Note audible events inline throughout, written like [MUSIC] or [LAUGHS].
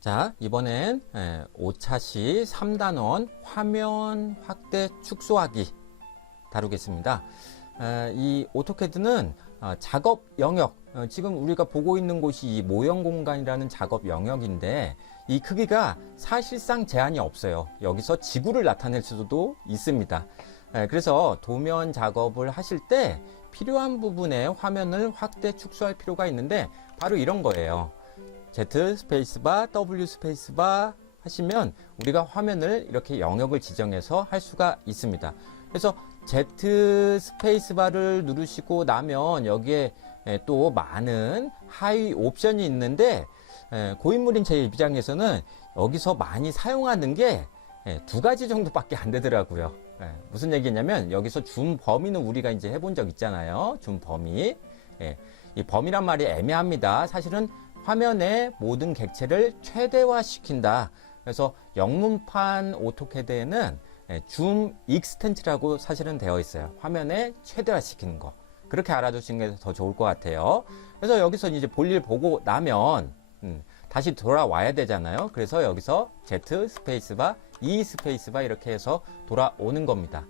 자, 이번엔 예, 5차시 3단원 화면 확대 축소하기 다루겠습니다. 에, 이 오토캐드는 어, 작업 영역, 어, 지금 우리가 보고 있는 곳이 이 모형 공간이라는 작업 영역인데 이 크기가 사실상 제한이 없어요. 여기서 지구를 나타낼 수도 있습니다. 에, 그래서 도면 작업을 하실 때 필요한 부분에 화면을 확대 축소할 필요가 있는데 바로 이런 거예요. Z 스페이스바, W 스페이스바 하시면 우리가 화면을 이렇게 영역을 지정해서 할 수가 있습니다. 그래서 Z 스페이스바를 누르시고 나면 여기에 에, 또 많은 하위 옵션이 있는데 에, 고인물인 제 입장에서는 여기서 많이 사용하는 게 두 가지 정도밖에 안 되더라고요. 예, 무슨 얘기냐면 여기서 준 범위는 우리가 이제 해본 적 있잖아요. 준 범위. 예, 이 범위란 말이 애매합니다. 사실은 화면의 모든 객체를 최대화시킨다. 그래서 영문판 오토캐드에는 예, 줌 익스텐트라고 사실은 되어 있어요. 화면에 최대화시키는 거. 그렇게 알아두시는 게 더 좋을 것 같아요. 그래서 여기서 이제 볼일 보고 나면 음, 다시 돌아와야 되잖아요. 그래서 여기서 Z 스페이스바, E 스페이스바 이렇게 해서 돌아오는 겁니다.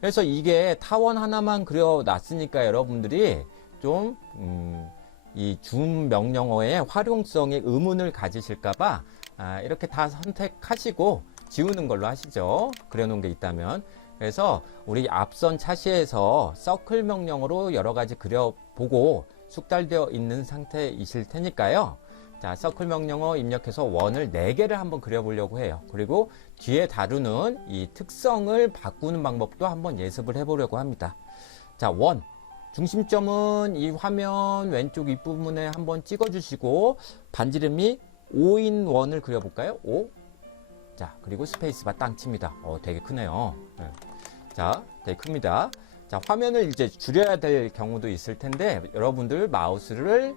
그래서 이게 타원 하나만 그려놨으니까 여러분들이 좀, 음, 이 줌 명령어의 활용성에 의문을 가지실까봐 아, 이렇게 다 선택하시고 지우는 걸로 하시죠. 그려놓은 게 있다면. 그래서 우리 앞선 차시에서 서클 명령어로 여러 가지 그려보고 숙달되어 있는 상태이실 테니까요. 자, 서클 명령어 입력해서 원을 4개를 한번 그려보려고 해요. 그리고 뒤에 다루는 이 특성을 바꾸는 방법도 한번 예습을 해보려고 합니다. 자, 원. 중심점은 이 화면 왼쪽 윗부분에 한번 찍어주시고 반지름이 5인 원을 그려볼까요? 5. 자, 그리고 스페이스바 땅 칩니다. 어, 되게 크네요. 네. 자, 되게 큽니다. 자, 화면을 이제 줄여야 될 경우도 있을 텐데 여러분들 마우스를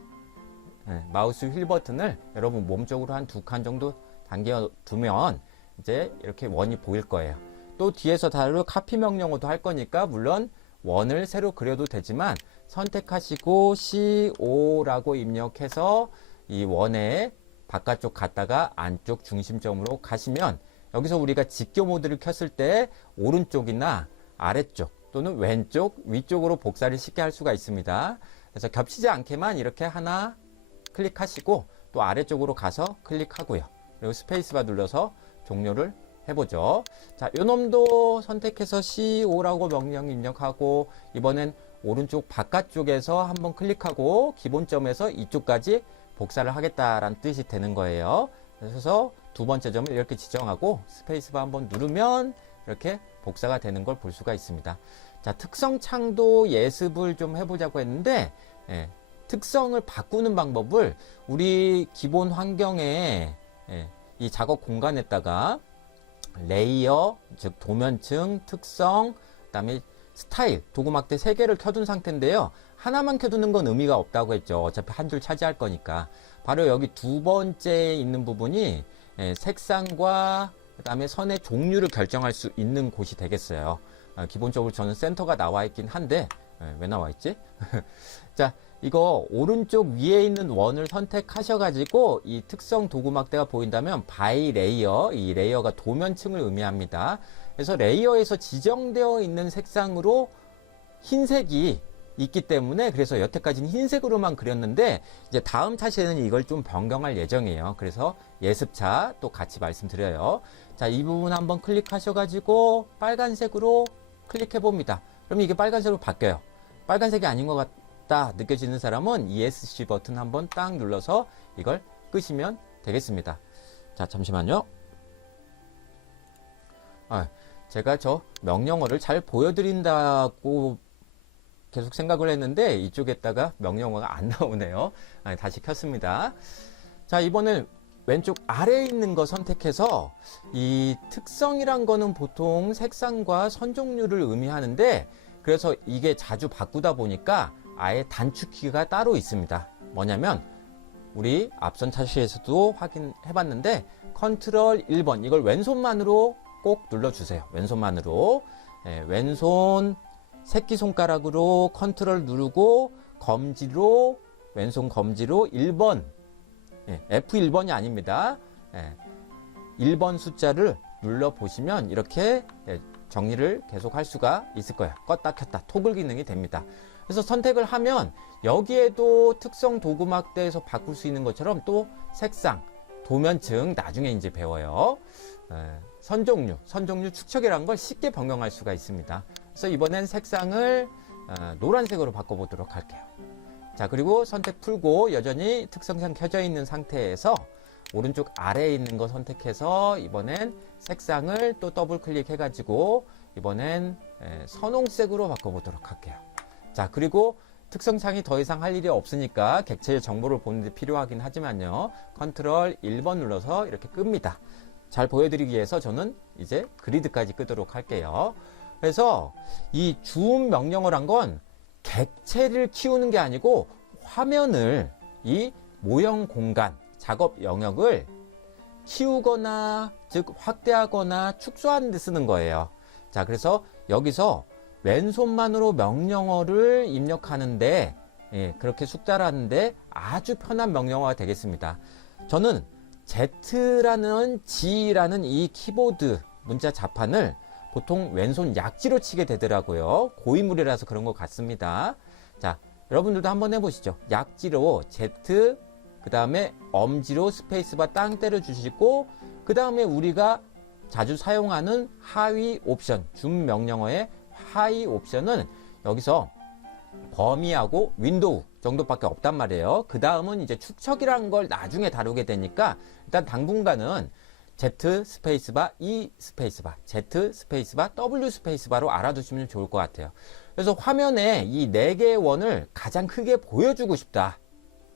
네, 마우스 휠 버튼을 여러분 몸쪽으로 한 두 칸 정도 당겨 두면 이제 이렇게 원이 보일 거예요. 또 뒤에서 다룰 카피 명령어도 할 거니까 물론 원을 새로 그려도 되지만 선택하시고 C5라고 입력해서 이 원의 바깥쪽 갔다가 안쪽 중심점으로 가시면 여기서 우리가 직교 모드를 켰을 때 오른쪽이나 아래쪽 또는 왼쪽, 위쪽으로 복사를 쉽게 할 수가 있습니다. 그래서 겹치지 않게만 이렇게 하나 클릭하시고 또 아래쪽으로 가서 클릭하고요. 그리고 스페이스바 눌러서 종료를 해보죠. 자, 요 놈도 선택해서 C5라고 명령 입력하고 이번엔 오른쪽 바깥쪽에서 한번 클릭하고 기본점에서 이쪽까지 복사를 하겠다라는 뜻이 되는 거예요. 그래서 두 번째 점을 이렇게 지정하고 스페이스바 한번 누르면 이렇게 복사가 되는 걸 볼 수가 있습니다. 자, 특성 창도 예습을 좀 해보자고 했는데, 예, 특성을 바꾸는 방법을 우리 기본 환경에 예, 이 작업 공간에다가 레이어, 즉 도면층, 특성, 그다음에 스타일, 도구막대 세 개를 켜둔 상태인데요. 하나만 켜두는 건 의미가 없다고 했죠. 어차피 한 줄 차지할 거니까. 바로 여기 두 번째 있는 부분이 예, 색상과 그다음에 선의 종류를 결정할 수 있는 곳이 되겠어요. 아, 기본적으로 저는 센터가 나와 있긴 한데 예, 왜 나와 있지? [LAUGHS] 자, 이거 오른쪽 위에 있는 원을 선택하셔가지고 이 특성 도구막대가 보인다면 바이 레이어, 이 레이어가 도면층을 의미합니다. 그래서 레이어에서 지정되어 있는 색상으로 흰색이 있기 때문에 그래서 여태까지는 흰색으로만 그렸는데 이제 다음 차시에는 이걸 좀 변경할 예정이에요. 그래서 예습차 또 같이 말씀드려요. 자, 이 부분 한번 클릭하셔가지고 빨간색으로 클릭해 봅니다. 그럼 이게 빨간색으로 바뀌어요. 빨간색이 아닌 것 같 다 느껴지는 사람은 ESC 버튼 한번 딱 눌러서 이걸 끄시면 되겠습니다. 자, 잠시만요. 아, 제가 저 명령어를 잘 보여드린다고 계속 생각을 했는데 이쪽에다가 명령어가 안 나오네요. 아, 다시 켰습니다. 자, 이번엔 왼쪽 아래에 있는 거 선택해서 이 특성이란 거는 보통 색상과 선 종류를 의미하는데 그래서 이게 자주 바꾸다 보니까 아예 단축키가 따로 있습니다. 뭐냐면 우리 앞선 차시에서도 확인해 봤는데 컨트롤 1번 이걸 왼손만으로 꼭 눌러주세요. 왼손만으로 예, 왼손 새끼손가락으로 컨트롤 누르고 검지로 왼손 검지로 1번 예, F1번이 아닙니다. 예, 1번 숫자를 눌러 보시면 이렇게 예, 정리를 계속 할 수가 있을 거예요. 껐다 켰다 토글 기능이 됩니다. 그래서 선택을 하면 여기에도 특성 도구 막대에서 바꿀 수 있는 것처럼 또 색상, 도면층 나중에 이제 배워요. 에, 선종류, 선종류 축척이라는 걸 쉽게 변경할 수가 있습니다. 그래서 이번엔 색상을 어, 노란색으로 바꿔보도록 할게요. 자, 그리고 선택 풀고 여전히 특성상 켜져 있는 상태에서 오른쪽 아래에 있는 거 선택해서 이번엔 색상을 또 더블 클릭해 가지고 이번엔 에, 선홍색으로 바꿔보도록 할게요. 자, 그리고 특성상이 더 이상 할 일이 없으니까 객체 정보를 보는데 필요하긴 하지만요. 컨트롤 1번 눌러서 이렇게 끕니다. 잘 보여드리기 위해서 저는 이제 그리드까지 끄도록 할게요. 그래서 이 줌 명령어란 건 객체를 키우는 게 아니고 화면을 이 모형 공간, 작업 영역을 키우거나 즉 확대하거나 축소하는 데 쓰는 거예요. 자, 그래서 여기서 왼손만으로 명령어를 입력하는데 예, 그렇게 숙달하는데 아주 편한 명령어가 되겠습니다. 저는 Z라는 G라는 이 키보드 문자 자판을 보통 왼손 약지로 치게 되더라고요. 고인물이라서 그런 것 같습니다. 자, 여러분들도 한번 해보시죠. 약지로 Z, 그 다음에 엄지로 스페이스바 땅 때려 주시고, 그 다음에 우리가 자주 사용하는 하위 옵션, 줌 명령어의 하위 옵션은 여기서 범위하고 윈도우 정도밖에 없단 말이에요. 그 다음은 이제 축척이라는 걸 나중에 다루게 되니까 일단 당분간은 Z 스페이스바, E 스페이스바, Z 스페이스바, W 스페이스바로 알아두시면 좋을 것 같아요. 그래서 화면에 이 네 개의 원을 가장 크게 보여주고 싶다.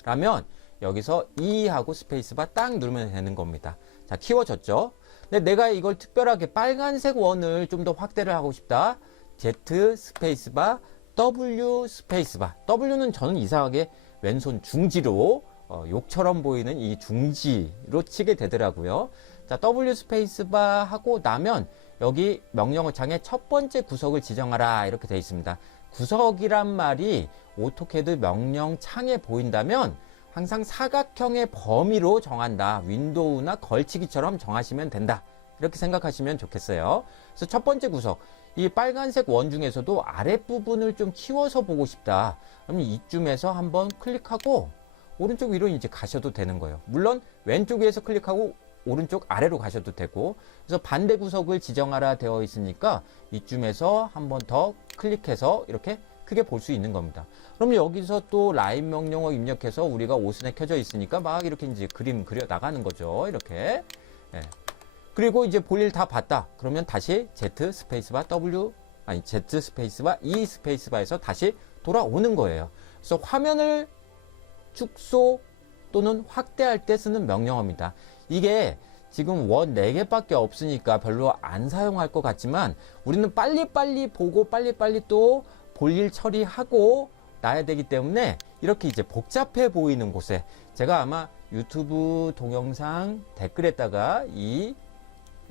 라면 여기서 E 하고 스페이스바 딱 누르면 되는 겁니다. 자, 키워졌죠? 근데 내가 이걸 특별하게 빨간색 원을 좀 더 확대를 하고 싶다. Z 스페이스바, W 스페이스바. W는 저는 이상하게 왼손 중지로 어, 욕처럼 보이는 이 중지로 치게 되더라고요. 자, W 스페이스바 하고 나면 여기 명령어 창에 첫 번째 구석을 지정하라 이렇게 되어 있습니다. 구석이란 말이 오토캐드 명령 창에 보인다면 항상 사각형의 범위로 정한다. 윈도우나 걸치기처럼 정하시면 된다. 이렇게 생각하시면 좋겠어요. 그래서 첫 번째 구석, 이 빨간색 원 중에서도 아랫부분을 좀 키워서 보고 싶다. 그러면 이쯤에서 한번 클릭하고 오른쪽 위로 이제 가셔도 되는 거예요. 물론 왼쪽 위에서 클릭하고 오른쪽 아래로 가셔도 되고 그래서 반대 구석을 지정하라 되어 있으니까 이쯤에서 한번 더 클릭해서 이렇게 크게 볼 수 있는 겁니다. 그럼 여기서 또 라인 명령어 입력해서 우리가 오슨에 켜져 있으니까 막 이렇게 이제 그림 그려 나가는 거죠. 이렇게. 예. 그리고 이제 볼일 다 봤다. 그러면 다시 Z 스페이스바 W 아니 Z 스페이스바 E 스페이스바에서 다시 돌아오는 거예요. 그래서 화면을 축소 또는 확대할 때 쓰는 명령어입니다. 이게 지금 원 4개밖에 없으니까 별로 안 사용할 것 같지만 우리는 빨리빨리 보고 빨리빨리 또 볼일 처리하고 놔야 되기 때문에 이렇게 이제 복잡해 보이는 곳에 제가 아마 유튜브 동영상 댓글에다가 이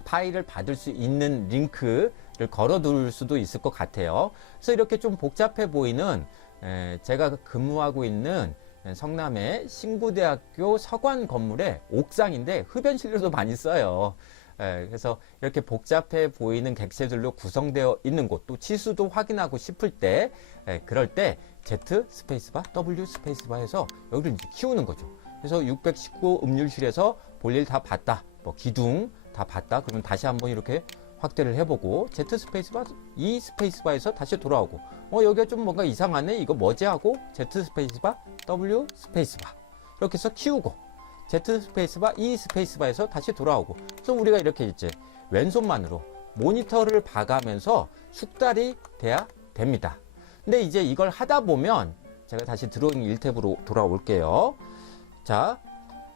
파일을 받을 수 있는 링크를 걸어 둘 수도 있을 것 같아요. 그래서 이렇게 좀 복잡해 보이는 에, 제가 근무하고 있는 성남의 신구대학교 서관 건물의 옥상인데 흡연실로도 많이 써요. 에, 그래서 이렇게 복잡해 보이는 객체들로 구성되어 있는 곳, 또 치수도 확인하고 싶을 때, 에, 그럴 때 Z 스페이스바, W 스페이스바 해서 여기를 키우는 거죠. 그래서 619 음률실에서 볼일 다 봤다. 뭐 기둥 다 봤다. 그러면 다시 한번 이렇게 확대를 해보고 Z 스페이스바, E 스페이스바에서 다시 돌아오고 어 여기가 좀 뭔가 이상하네. 이거 뭐지 하고 Z 스페이스바, W 스페이스바 이렇게 해서 키우고 Z 스페이스바, E 스페이스바에서 다시 돌아오고 그래서 우리가 이렇게 이제 왼손만으로 모니터를 봐가면서 숙달이 돼야 됩니다. 근데 이제 이걸 하다 보면 제가 다시 드로잉 1탭으로 돌아올게요. 자,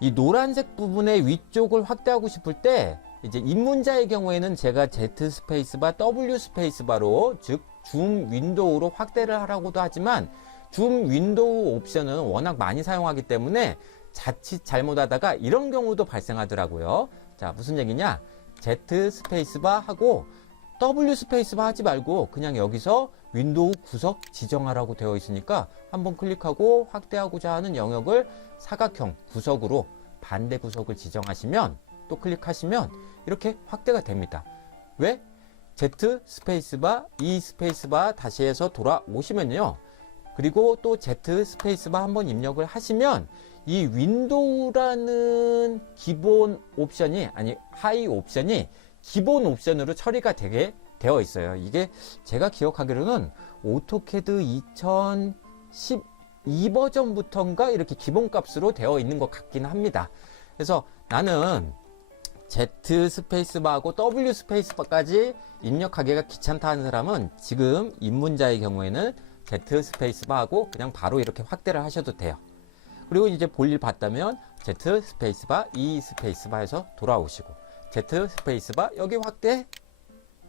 이 노란색 부분의 위쪽을 확대하고 싶을 때 이제 입문자의 경우에는 제가 Z 스페이스바 W 스페이스바로 즉 줌 윈도우로 확대를 하라고도 하지만 줌 윈도우 옵션은 워낙 많이 사용하기 때문에 자칫 잘못하다가 이런 경우도 발생하더라고요. 자, 무슨 얘기냐? Z 스페이스바 하고 W 스페이스바 하지 말고 그냥 여기서 윈도우 구석 지정하라고 되어 있으니까 한번 클릭하고 확대하고자 하는 영역을 사각형 구석으로 반대 구석을 지정하시면 또 클릭하시면 이렇게 확대가 됩니다. 왜? Z 스페이스바, E 스페이스바 다시 해서 돌아오시면요. 그리고 또 Z 스페이스바 한번 입력을 하시면 이 윈도우라는 기본 옵션이 아니 하이 옵션이 기본 옵션으로 처리가 되게 되어 있어요. 이게 제가 기억하기로는 오토캐드 2012 버전부터인가 이렇게 기본값으로 되어 있는 것 같긴 합니다. 그래서 나는 Z 스페이스바하고 W 스페이스바까지 입력하기가 귀찮다 하는 사람은 지금 입문자의 경우에는 Z 스페이스바하고 그냥 바로 이렇게 확대를 하셔도 돼요. 그리고 이제 볼일 봤다면 Z 스페이스바, E 스페이스바에서 돌아오시고 Z 스페이스바 여기 확대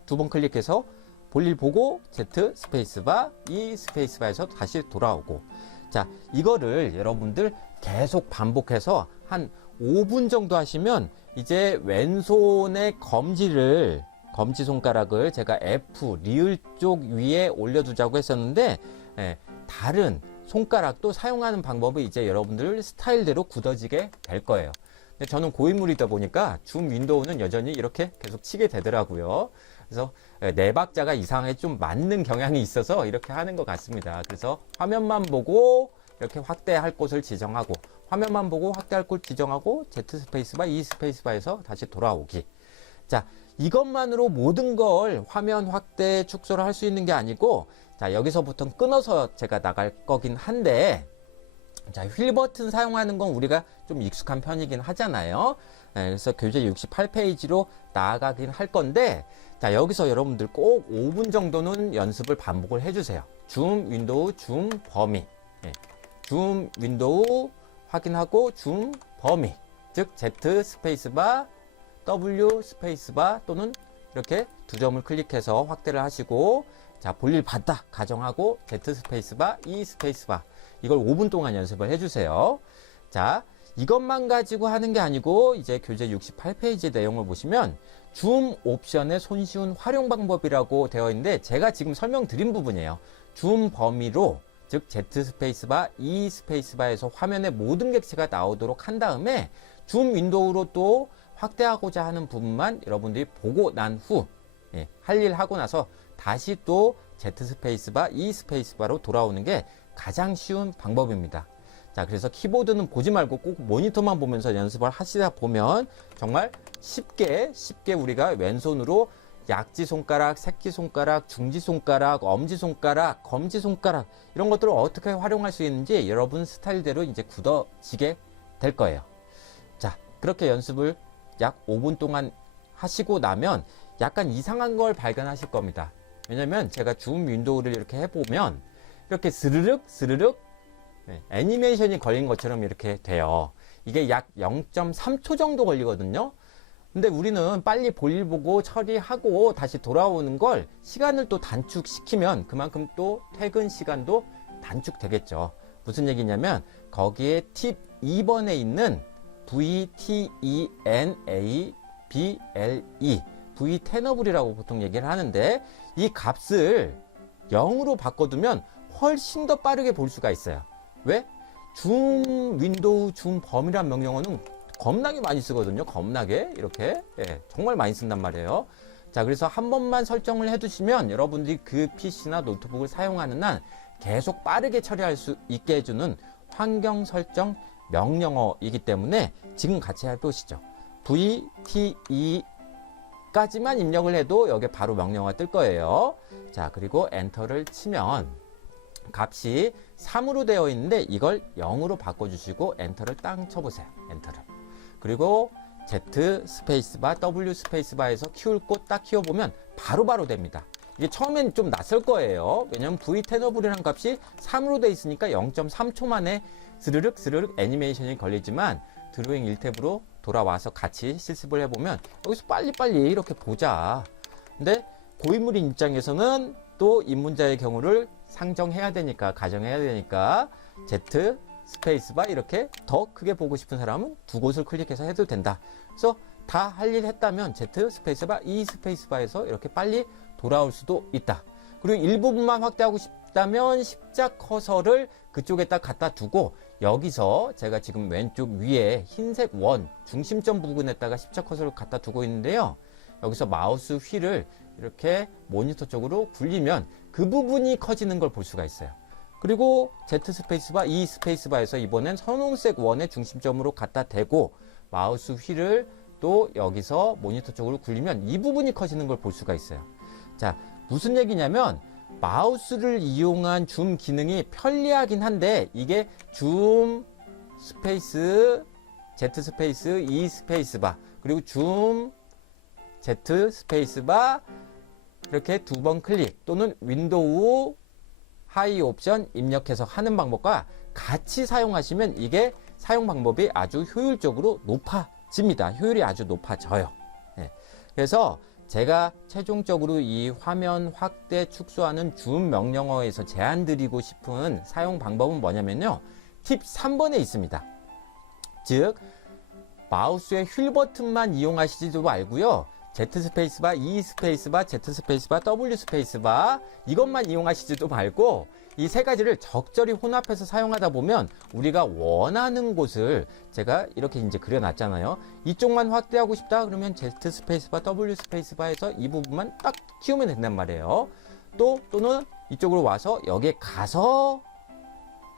두 번 클릭해서 볼일 보고 Z 스페이스바, E 스페이스바에서 다시 돌아오고. 자 이거를 여러분들 계속 반복해서 한 5분 정도 하시면 이제 왼손의 검지를 검지 손가락을 제가 F 리을 쪽 위에 올려두자고 했었는데 예, 다른 손가락도 사용하는 방법이 이제 여러분들 스타일대로 굳어지게 될 거예요. 근데 저는 고인물이다 보니까 줌 윈도우는 여전히 이렇게 계속 치게 되더라고요. 그래서 네 박자가 이상하게 좀 맞는 경향이 있어서 이렇게 하는 것 같습니다. 그래서 화면만 보고 이렇게 확대할 곳을 지정하고 화면만 보고 확대할 곳 지정하고 Z 스페이스바, E 스페이스바에서 다시 돌아오기. 자, 이것만으로 모든 걸 화면 확대 축소를 할 수 있는 게 아니고 자, 여기서부터 끊어서 제가 나갈 거긴 한데 자, 휠 버튼 사용하는 건 우리가 좀 익숙한 편이긴 하잖아요. 네, 그래서 교재 68페이지로 나아가긴 할 건데, 자, 여기서 여러분들 꼭 5분 정도는 연습을 반복을 해주세요. 줌 윈도우 줌 범위. 네, 줌 윈도우 확인하고 줌 범위. 즉, Z 스페이스바, W 스페이스바 또는 이렇게 두 점을 클릭해서 확대를 하시고, 자, 볼일 봤다. 가정하고 Z 스페이스바, E 스페이스바. 이걸 5분 동안 연습을 해주세요. 자, 이것만 가지고 하는 게 아니고 이제 교재 68페이지 내용을 보시면 줌 옵션의 손쉬운 활용 방법이라고 되어 있는데 제가 지금 설명드린 부분이에요. 줌 범위로 즉 Z 스페이스바, E 스페이스바에서 화면의 모든 객체가 나오도록 한 다음에 줌 윈도우로 또 확대하고자 하는 부분만 여러분들이 보고 난후 예, 할일 하고 나서 다시 또 Z 스페이스바, E 스페이스바로 돌아오는 게 가장 쉬운 방법입니다. 자, 그래서 키보드는 보지 말고 꼭 모니터만 보면서 연습을 하시다 보면 정말 쉽게, 쉽게 우리가 왼손으로 약지 손가락, 새끼 손가락, 중지 손가락, 엄지 손가락, 검지 손가락 이런 것들을 어떻게 활용할 수 있는지 여러분 스타일대로 이제 굳어지게 될 거예요. 자, 그렇게 연습을 약 5분 동안 하시고 나면 약간 이상한 걸 발견하실 겁니다. 왜냐면 제가 줌 윈도우를 이렇게 해보면 이렇게 스르륵 스르륵 네, 애니메이션이 걸린 것처럼 이렇게 돼요. 이게 약 0.3초 정도 걸리거든요. 근데 우리는 빨리 볼일 보고 처리하고 다시 돌아오는 걸 시간을 또 단축시키면 그만큼 또 퇴근 시간도 단축되겠죠. 무슨 얘기냐면 거기에 팁 2번에 있는 VTENABLE V 테너블이라고 보통 얘기를 하는데 이 값을 0으로 바꿔두면 훨씬 더 빠르게 볼 수가 있어요. 왜? 줌 윈도우 줌 범위란 명령어는 겁나게 많이 쓰거든요. 겁나게 이렇게 예, 정말 많이 쓴단 말이에요. 자, 그래서 한 번만 설정을 해두시면 여러분들이 그 PC나 노트북을 사용하는 한 계속 빠르게 처리할 수 있게 해주는 환경 설정 명령어이기 때문에 지금 같이 해보시죠. VTE 까지만 입력을 해도 여기 바로 명령어가 뜰 거예요. 자, 그리고 엔터를 치면 값이 3으로 되어 있는데 이걸 0으로 바꿔주시고 엔터를 땅 쳐보세요. 엔터를. 그리고 Z 스페이스바, W 스페이스바에서 키울 곳딱 키워보면 바로바로 됩니다. 이게 처음엔 좀 낯설 거예요. 왜냐면 V 테너블이라는 값이 3으로 되어 있으니까 0.3초 만에 스르륵 스르륵 애니메이션이 걸리지만 드로잉 1탭으로 돌아와서 같이 실습을 해보면 여기서 빨리빨리 이렇게 보자. 근데 고인물인 입장에서는 또 입문자의 경우를 상정해야 되니까 가정해야 되니까 Z 스페이스바 이렇게 더 크게 보고 싶은 사람은 두 곳을 클릭해서 해도 된다. 그래서 다 할 일 했다면 Z 스페이스바, E 스페이스바에서 이렇게 빨리 돌아올 수도 있다. 그리고 일부분만 확대하고 싶, 싶다면 십자 커서를 그쪽에다 갖다 두고 여기서 제가 지금 왼쪽 위에 흰색 원 중심점 부분에다가 십자 커서를 갖다 두고 있는데요. 여기서 마우스 휠을 이렇게 모니터 쪽으로 굴리면 그 부분이 커지는 걸 볼 수가 있어요. 그리고 Z 스페이스바, E 스페이스바에서 이번엔 선홍색 원의 중심점으로 갖다 대고 마우스 휠을 또 여기서 모니터 쪽으로 굴리면 이 부분이 커지는 걸 볼 수가 있어요. 자, 무슨 얘기냐면 마우스를 이용한 줌 기능이 편리하긴 한데 이게 줌 스페이스 Z 스페이스 E 스페이스 바 그리고 줌 Z 스페이스 바 이렇게 두 번 클릭 또는 윈도우 하이 옵션 입력해서 하는 방법과 같이 사용하시면 이게 사용 방법이 아주 효율적으로 높아집니다. 효율이 아주 높아져요. 예. 그래서 제가 최종적으로 이 화면 확대 축소하는 줌 명령어에서 제안 드리고 싶은 사용 방법은 뭐냐면요. 팁 3번에 있습니다. 즉 마우스의 휠 버튼만 이용하시지도 말고요. Z 스페이스바, E 스페이스바, Z 스페이스바, W 스페이스바 이것만 이용하시지도 말고 이 세 가지를 적절히 혼합해서 사용하다 보면 우리가 원하는 곳을 제가 이렇게 이제 그려놨잖아요. 이쪽만 확대하고 싶다 그러면 Z 스페이스바, W 스페이스바에서 이 부분만 딱 키우면 된단 말이에요. 또 또는 이쪽으로 와서 여기에 가서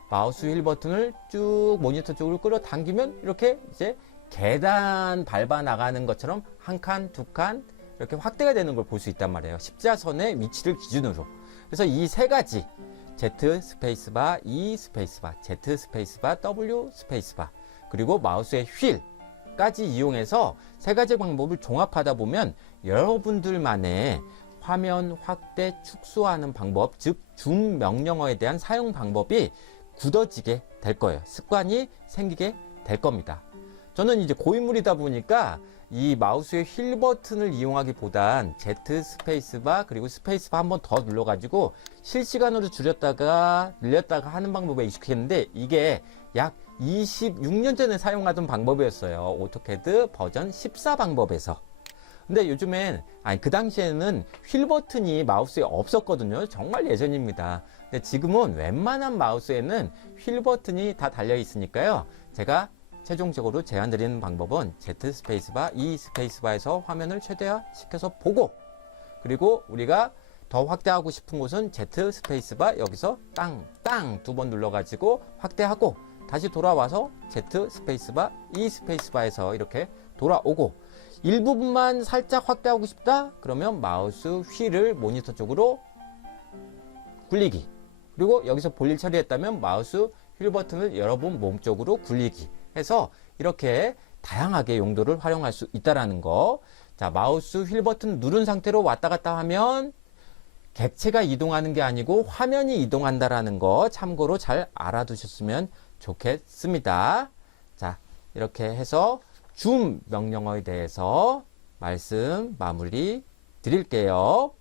마우스 휠 버튼을 쭉 모니터 쪽으로 끌어당기면 이렇게 이제 계단 밟아 나가는 것처럼 한 칸, 두 칸 이렇게 확대가 되는 걸 볼 수 있단 말이에요. 십자선의 위치를 기준으로. 그래서 이 세 가지 Z 스페이스바, E 스페이스바, Z 스페이스바, W 스페이스바 그리고 마우스의 휠까지 이용해서 세 가지 방법을 종합하다 보면 여러분들만의 화면 확대 축소하는 방법, 즉 줌 명령어에 대한 사용 방법이 굳어지게 될 거예요. 습관이 생기게 될 겁니다. 저는 이제 고인물이다 보니까 이 마우스의 휠 버튼을 이용하기보단 Z 스페이스바 그리고 스페이스바 한 번 더 눌러가지고 실시간으로 줄였다가 늘렸다가 하는 방법에 익숙했는데 이게 약 26년 전에 사용하던 방법이었어요. 오토캐드 버전 14 방법에서. 근데 요즘엔 아니 그 당시에는 휠 버튼이 마우스에 없었거든요. 정말 예전입니다. 근데 지금은 웬만한 마우스에는 휠 버튼이 다 달려 있으니까요. 제가 최종적으로 제안 드리는 방법은 Z 스페이스바, E 스페이스바에서 화면을 최대화 시켜서 보고 그리고 우리가 더 확대하고 싶은 곳은 Z 스페이스바 여기서 땅 땅 두 번 눌러 가지고 확대하고 다시 돌아와서 Z 스페이스바, E 스페이스바에서 이렇게 돌아오고 일부분만 살짝 확대하고 싶다? 그러면 마우스 휠을 모니터 쪽으로 굴리기. 그리고 여기서 볼일 처리했다면 마우스 휠 버튼을 여러분 몸 쪽으로 굴리기 해서 이렇게 다양하게 용도를 활용할 수 있다라는 거. 자, 마우스 휠 버튼 누른 상태로 왔다 갔다 하면 객체가 이동하는 게 아니고 화면이 이동한다라는 거 참고로 잘 알아두셨으면 좋겠습니다. 자, 이렇게 해서 줌 명령어에 대해서 말씀 마무리 드릴게요.